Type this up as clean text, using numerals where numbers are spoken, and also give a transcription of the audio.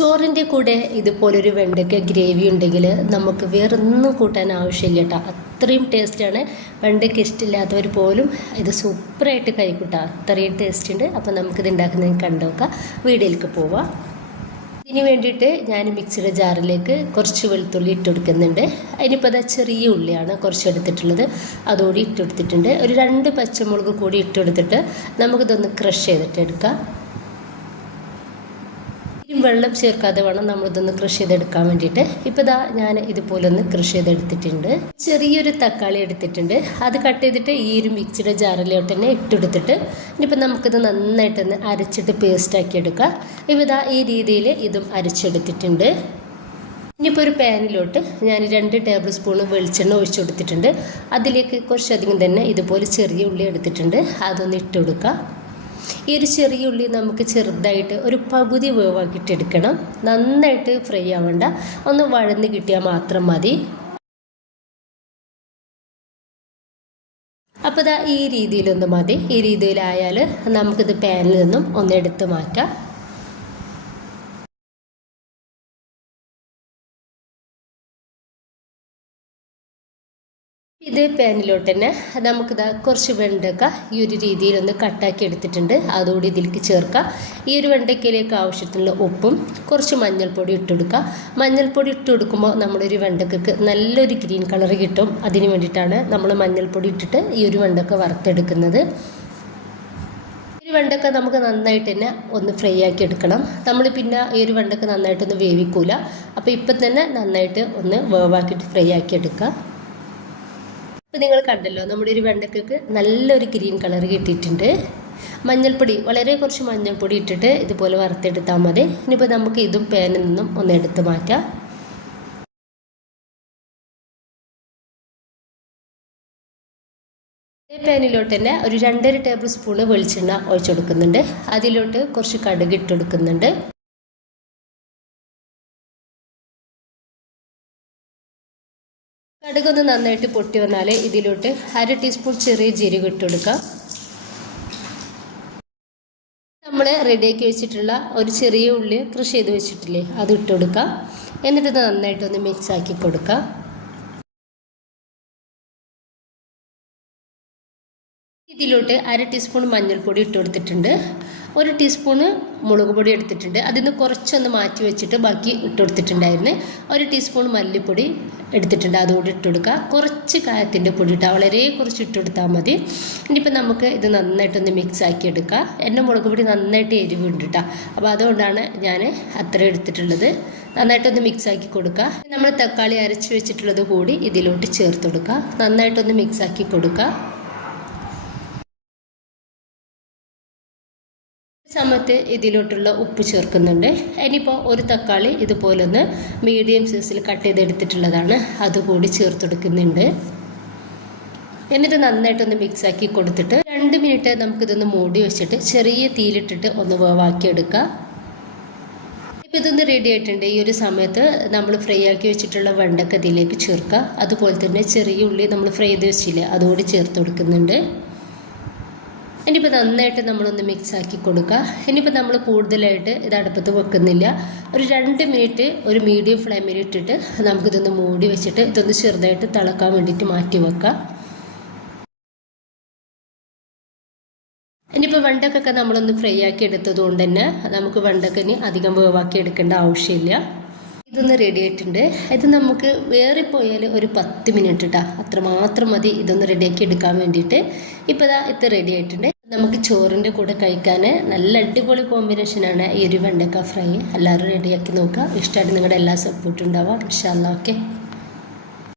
ചോറിൻ്റെ കൂടെ ഇതുപോലൊരു വെണ്ടയ്ക്ക ഗ്രേവി ഉണ്ടെങ്കിൽ നമുക്ക് വേറൊന്നും കൂട്ടാൻ ആവശ്യമില്ല കേട്ടോ. അത്രയും ടേസ്റ്റാണ്. വെണ്ടയ്ക്ക ഇഷ്ടമില്ലാത്തവർ പോലും ഇത് സൂപ്പറായിട്ട് കഴിക്കൂട്ടോ. അത്രയും ടേസ്റ്റ് ഉണ്ട്. അപ്പോൾ നമുക്കിത് ഉണ്ടാക്കുന്നത് കണ്ടുനോക്കാം. വീഡിയോയിലേക്ക് പോവാം. ഇതിന് വേണ്ടിയിട്ട് ഞാൻ മിക്സിയുടെ ജാറിലേക്ക് കുറച്ച് വെളുത്തുള്ളി ഇട്ട് കൊടുക്കുന്നുണ്ട്. അതിനിപ്പോൾ അത് ചെറിയ ഉള്ളിയാണ് കുറച്ച് എടുത്തിട്ടുള്ളത്, അതുകൂടി ഇട്ട് കൊടുത്തിട്ടുണ്ട്. ഒരു 2 പച്ചമുളക് കൂടി ഇട്ട് കൊടുത്തിട്ട് നമുക്കിതൊന്ന് ക്രഷ് ചെയ്തിട്ട് എടുക്കാം. വെള്ളം ചേർക്കാതെ വേണം നമ്മളിതൊന്ന് കൃഷി ചെയ്തെടുക്കാൻ വേണ്ടിയിട്ട്. ഇപ്പോൾ ഇതാ ഞാൻ ഇതുപോലെ ഒന്ന് കൃഷി ചെയ്തെടുത്തിട്ടുണ്ട്. ചെറിയൊരു തക്കാളി എടുത്തിട്ടുണ്ട്, അത് കട്ട് ചെയ്തിട്ട് ഈ ഒരു മിക്സിയുടെ ജാറിലോട്ട് തന്നെ ഇട്ടെടുത്തിട്ട് ഇനിയിപ്പോൾ നമുക്കിത് നന്നായിട്ടൊന്ന് അരച്ചിട്ട് പേസ്റ്റാക്കി എടുക്കാം. ഇപ്പോൾ ഇതാ ഈ രീതിയിൽ ഇതും അരച്ചെടുത്തിട്ടുണ്ട്. ഇനിയിപ്പോൾ ഒരു പാനിലോട്ട് ഞാൻ 2 ടേബിൾ സ്പൂൺ വെളിച്ചെണ്ണ ഒഴിച്ചു കൊടുത്തിട്ടുണ്ട്. അതിലേക്ക് കുറച്ചധികം തന്നെ ഇതുപോലെ ചെറിയ ഉള്ളി എടുത്തിട്ടുണ്ട്, അതൊന്ന് ഇട്ട് കൊടുക്കുക. ഈ ഒരു ചെറിയ ഉള്ളി നമുക്ക് ചെറുതായിട്ട് ഒരു പകുതി വേവാക്കിയിട്ടെടുക്കണം. നന്നായിട്ട് ഫ്രൈ ആവണ്ട, ഒന്ന് വഴന്ന് കിട്ടിയാൽ മാത്രം മതി. അപ്പോൾ ഇതാ ഈ രീതിയിലൊന്ന് മതി. ഈ രീതിയിലായാൽ നമുക്കിത് പാനിൽ നിന്നും ഒന്ന് എടുത്ത് മാറ്റാം. ഇതേ പാനിലോട്ട് തന്നെ നമുക്കിതാ കുറച്ച് വെണ്ടയ്ക്ക ഈ ഒരു രീതിയിലൊന്ന് കട്ടാക്കി എടുത്തിട്ടുണ്ട്, അതുകൂടി ഇതിലേക്ക് ചേർക്കാം. ഈ ഒരു വെണ്ടയ്ക്കയിലേക്ക് ആവശ്യത്തിനുള്ള ഉപ്പും കുറച്ച് മഞ്ഞൾപ്പൊടി ഇട്ട് കൊടുക്കുക. മഞ്ഞൾപ്പൊടി ഇട്ട് കൊടുക്കുമ്പോൾ നമ്മുടെ ഒരു വെണ്ടയ്ക്കക്ക് നല്ലൊരു ഗ്രീൻ കളർ കിട്ടും. അതിന് വേണ്ടിയിട്ടാണ് നമ്മൾ മഞ്ഞൾപ്പൊടി ഇട്ടിട്ട് ഈ ഒരു വെണ്ടയ്ക്ക വറുത്തെടുക്കുന്നത്. ഈ വെണ്ടയ്ക്ക നമുക്ക് നന്നായിട്ട് തന്നെ ഒന്ന് ഫ്രൈ ആക്കി എടുക്കണം. നമ്മൾ പിന്നെ ഈ ഒരു വെണ്ടയ്ക്ക നന്നായിട്ടൊന്ന് വേവിക്കൂല. അപ്പോൾ ഇപ്പം തന്നെ നന്നായിട്ട് ഒന്ന് വേവാക്കിയിട്ട് ഫ്രൈ ആക്കി എടുക്കുക. ഇപ്പോൾ നിങ്ങൾ കണ്ടല്ലോ, നമ്മുടെ ഒരു വെണ്ടയ്ക്കക്ക് നല്ലൊരു ഗ്രീൻ കളർ കിട്ടിയിട്ടുണ്ട്. മഞ്ഞൾപ്പൊടി വളരെ കുറച്ച് മഞ്ഞൾപ്പൊടി ഇട്ടിട്ട് ഇതുപോലെ വറുത്തെടുത്താൽ മതി. ഇനിയിപ്പോൾ നമുക്ക് ഇതും പാനിൽ നിന്നും ഒന്ന് എടുത്ത് മാറ്റാം. പാനിലോട്ട് തന്നെ ഒരു 2.5 ടേബിൾ സ്പൂൺ വെളിച്ചെണ്ണ ഒഴിച്ചു കൊടുക്കുന്നുണ്ട്. അതിലോട്ട് കുറച്ച് കടുക് ഇട്ട് കൊടുക്കുന്നുണ്ട്. കടുകൊന്ന് നന്നായിട്ട് പൊട്ടി വന്നാൽ ഇതിലോട്ട് 1/2 ടീസ്പൂൺ ചെറിയ ജീരകം ഇട്ട് കൊടുക്കാം. നമ്മൾ റെഡിയാക്കി വെച്ചിട്ടുള്ള ഒരു ചെറിയ ഉള്ളി കൃഷി ചെയ്ത് വെച്ചിട്ടില്ലേ, അത് ഇട്ട് കൊടുക്കാം. എന്നിട്ട് നന്നായിട്ടൊന്ന് മിക്സ് ആക്കി കൊടുക്കാം. ഇതിലോട്ട് 1/2 ടീസ്പൂൺ മഞ്ഞൾപ്പൊടി ഇട്ട് കൊടുത്തിട്ടുണ്ട്. 1 ടീസ്പൂണ് മുളക് പൊടി എടുത്തിട്ടുണ്ട്, അതിൽ നിന്ന് കുറച്ചൊന്ന് മാറ്റി വെച്ചിട്ട് ബാക്കി ഇട്ട് കൊടുത്തിട്ടുണ്ടായിരുന്നു. 1 ടീസ്പൂൺ മല്ലിപ്പൊടി എടുത്തിട്ടുണ്ട്, അതുകൂടി ഇട്ട് കൊടുക്കുക. കുറച്ച് കായത്തിൻ്റെ പൊടി ഇട്ടാൽ വളരെ കുറച്ച് ഇട്ട് കൊടുത്താൽ മതി. ഇനിയിപ്പോൾ നമുക്ക് ഇത് നന്നായിട്ടൊന്ന് മിക്സ് ആക്കി എടുക്കുക. എൻ്റെ മുളക് പൊടി നന്നായിട്ട് എരിവുണ്ട് കേട്ടോ, അപ്പോൾ അതുകൊണ്ടാണ് ഞാൻ അത്ര എടുത്തിട്ടുള്ളത്. നന്നായിട്ടൊന്ന് മിക്സ് ആക്കി കൊടുക്കുക. നമ്മൾ തക്കാളി അരച്ച് വെച്ചിട്ടുള്ളത് കൂടി ഇതിലോട്ട് ചേർത്ത് കൊടുക്കുക. നന്നായിട്ടൊന്ന് മിക്സ് ആക്കി കൊടുക്കുക. സമയത്ത് ഇതിലോട്ടുള്ള ഉപ്പ് ചേർക്കുന്നുണ്ട്. ഇനിയിപ്പോൾ ഒരു തക്കാളി ഇതുപോലെ ഒന്ന് മീഡിയം സൈസിൽ കട്ട് ചെയ്തെടുത്തിട്ടുള്ളതാണ്, അതുകൂടി ചേർത്ത് കൊടുക്കുന്നുണ്ട്. എന്നിട്ട് നന്നായിട്ടൊന്ന് മിക്സ് ആക്കി കൊടുത്തിട്ട് 2 മിനിറ്റ് നമുക്കിതൊന്ന് മൂടി വെച്ചിട്ട് ചെറിയ തീയിലിട്ടിട്ട് ഒന്ന് വേവാക്കിയെടുക്കുക. ഇപ്പോൾ ഇതൊന്ന് റെഡി ആയിട്ടുണ്ട്. ഈ ഒരു സമയത്ത് നമ്മൾ ഫ്രൈ ആക്കി വെച്ചിട്ടുള്ള വെണ്ടയ്ക്ക ഇതിലേക്ക് ചേർക്കുക. അതുപോലെ തന്നെ ചെറിയ ഉള്ളി നമ്മൾ ഫ്രൈ ചെയ്ത് വെച്ചില്ലേ, അതുകൂടി ചേർത്ത് കൊടുക്കുന്നുണ്ട്. ഇനിയിപ്പോൾ നന്നായിട്ട് നമ്മളൊന്ന് മിക്സ് ആക്കി കൊടുക്കുക. ഇനിയിപ്പോൾ നമ്മൾ കൂടുതലായിട്ട് ഇത് അടുപ്പത്ത് വെക്കുന്നില്ല. ഒരു 2 മിനിറ്റ് ഒരു മീഡിയം ഫ്ലെയിമിൽ ഇട്ടിട്ട് നമുക്കിതൊന്ന് മൂടി വെച്ചിട്ട് ഇതൊന്ന് ചെറുതായിട്ട് തിളക്കാൻ വേണ്ടിയിട്ട് മാറ്റി വെക്കാം. ഇനിയിപ്പോൾ വെണ്ടയ്ക്കൊക്കെ നമ്മളൊന്ന് ഫ്രൈ ആക്കി എടുത്തത് കൊണ്ട് തന്നെ നമുക്ക് വെണ്ടയ്ക്കന് അധികം വേവാക്കി എടുക്കേണ്ട ആവശ്യമില്ല. ഇതൊന്ന് റെഡി ആയിട്ടുണ്ട്. ഇത് നമുക്ക് വേറിപ്പോയാൽ ഒരു 10 മിനിറ്റ് ഇട്ടാൽ അത്രമാത്രം മതി ഇതൊന്ന് റെഡിയാക്കി എടുക്കാൻ വേണ്ടിയിട്ട്. ഇപ്പോൾ ഇത് റെഡി ആയിട്ടുണ്ട്. നമുക്ക് ചോറിൻ്റെ കൂടെ കഴിക്കാൻ നല്ല അടിപൊളി കോമ്പിനേഷനാണ് ഈ ഒരു വെണ്ടയ്ക്ക ഫ്രൈ. എല്ലാവരും റെഡിയാക്കി നോക്കുക. ഇഷ്ടമായിട്ട് നിങ്ങളുടെ എല്ലാ സപ്പോർട്ടും ഉണ്ടാവുക. ഇൻഷാ അല്ലാഹ്. ഓക്കെ.